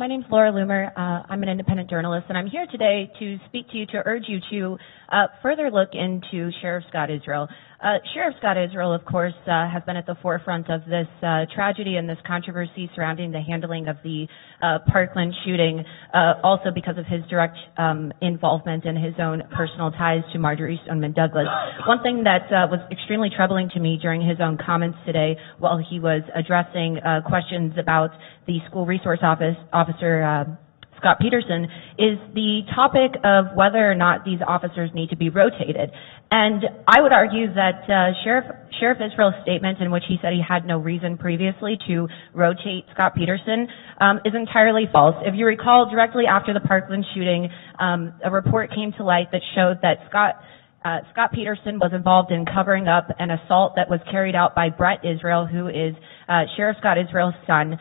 my name's Laura Loomer. I'm an independent journalist, and I'm here today to speak to you, to urge you to further look into Sheriff Scott Israel. Sheriff Scott Israel, of course, has been at the forefront of this tragedy and this controversy surrounding the handling of the Parkland shooting, also because of his direct involvement and his own personal ties to Marjory Stoneman Douglas. One thing that was extremely troubling to me during his own comments today while he was addressing questions about the school resource officer, Scott Peterson, is the topic of whether or not these officers need to be rotated. And I would argue that Sheriff Israel's statement in which he said he had no reason previously to rotate Scott Peterson is entirely false. If you recall, directly after the Parkland shooting, a report came to light that showed that Scott Peterson was involved in covering up an assault that was carried out by Brett Israel, who is Sheriff Scott Israel's son,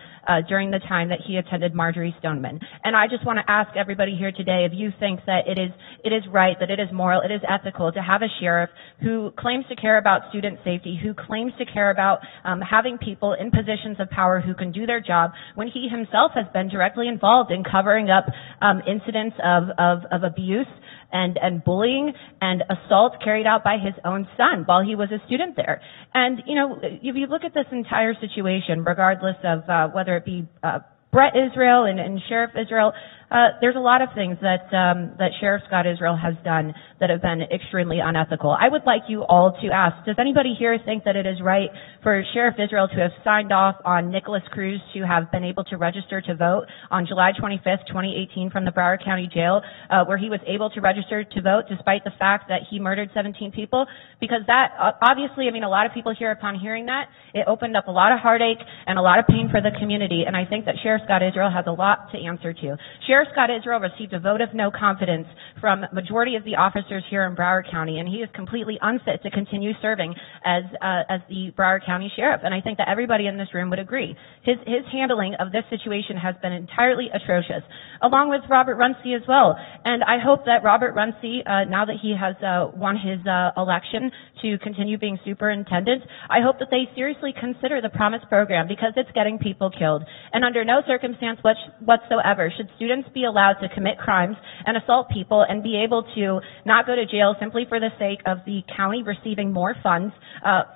during the time that he attended Marjory Stoneman. And I just want to ask everybody here today if you think that it is right, that it is moral, it is ethical to have a sheriff who claims to care about student safety, who claims to care about having people in positions of power who can do their job, when he himself has been directly involved in covering up incidents of abuse and bullying and assault carried out by his own son while he was a student there. And, you know, if you look at this entire situation, regardless of whether it be Brett Israel and Sheriff Israel, there's a lot of things that Sheriff Scott Israel has done that have been extremely unethical. I would like you all to ask, does anybody here think that it is right for Sheriff Israel to have signed off on Nicholas Cruz to have been able to register to vote on July 25th, 2018 from the Broward County Jail, where he was able to register to vote despite the fact that he murdered 17 people? Because that, obviously, I mean, a lot of people here, upon hearing that, it opened up a lot of heartache and a lot of pain for the community, and I think that Sheriff Scott Israel has a lot to answer to. Sheriff Scott Israel received a vote of no confidence from majority of the officers here in Broward County, and he is completely unfit to continue serving as the Broward County Sheriff. And I think that everybody in this room would agree. His handling of this situation has been entirely atrocious, along with Robert Runcie as well. And I hope that Robert Runcie, now that he has won his election to continue being superintendent, I hope that they seriously consider the Promise program, because it's getting people killed. And under no circumstance whatsoever should students be allowed to commit crimes and assault people and be able to not go to jail simply for the sake of the county receiving more funds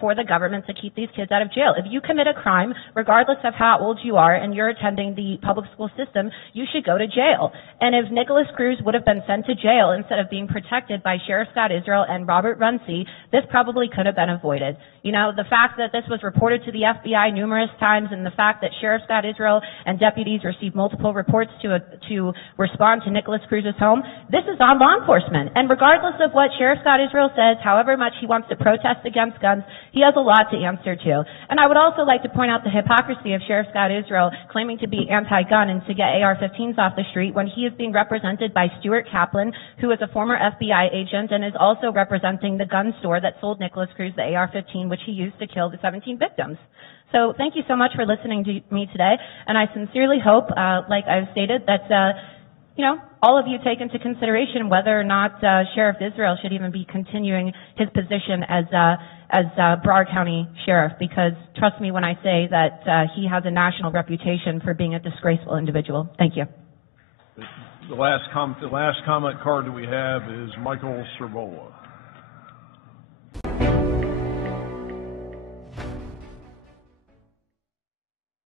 for the government to keep these kids out of jail. If you commit a crime, regardless of how old you are and you're attending the public school system, you should go to jail. And if Nicholas Cruz would have been sent to jail instead of being protected by Sheriff Scott Israel and Robert Runcie, this probably could have been avoided. You know, the fact that this was reported to the FBI numerous times, and the fact that Sheriff Scott Israel and deputies received multiple reports to respond to Nicholas Cruz's home, this is on law enforcement. And regardless of what Sheriff Scott Israel says, however much he wants to protest against guns, he has a lot to answer to. And I would also like to point out the hypocrisy of Sheriff Scott Israel claiming to be anti-gun and to get AR-15s off the street when he is being represented by Stuart Kaplan, who is a former FBI agent and is also representing the gun store that sold Nicholas Cruz the AR-15, which he used to kill the 17 victims. So thank you so much for listening to me today, and I sincerely hope, like I've stated, that you know, all of you take into consideration whether or not Sheriff Israel should even be continuing his position as Broward County Sheriff, because trust me when I say that he has a national reputation for being a disgraceful individual. Thank you. The last comment card that we have is Michael Cervola.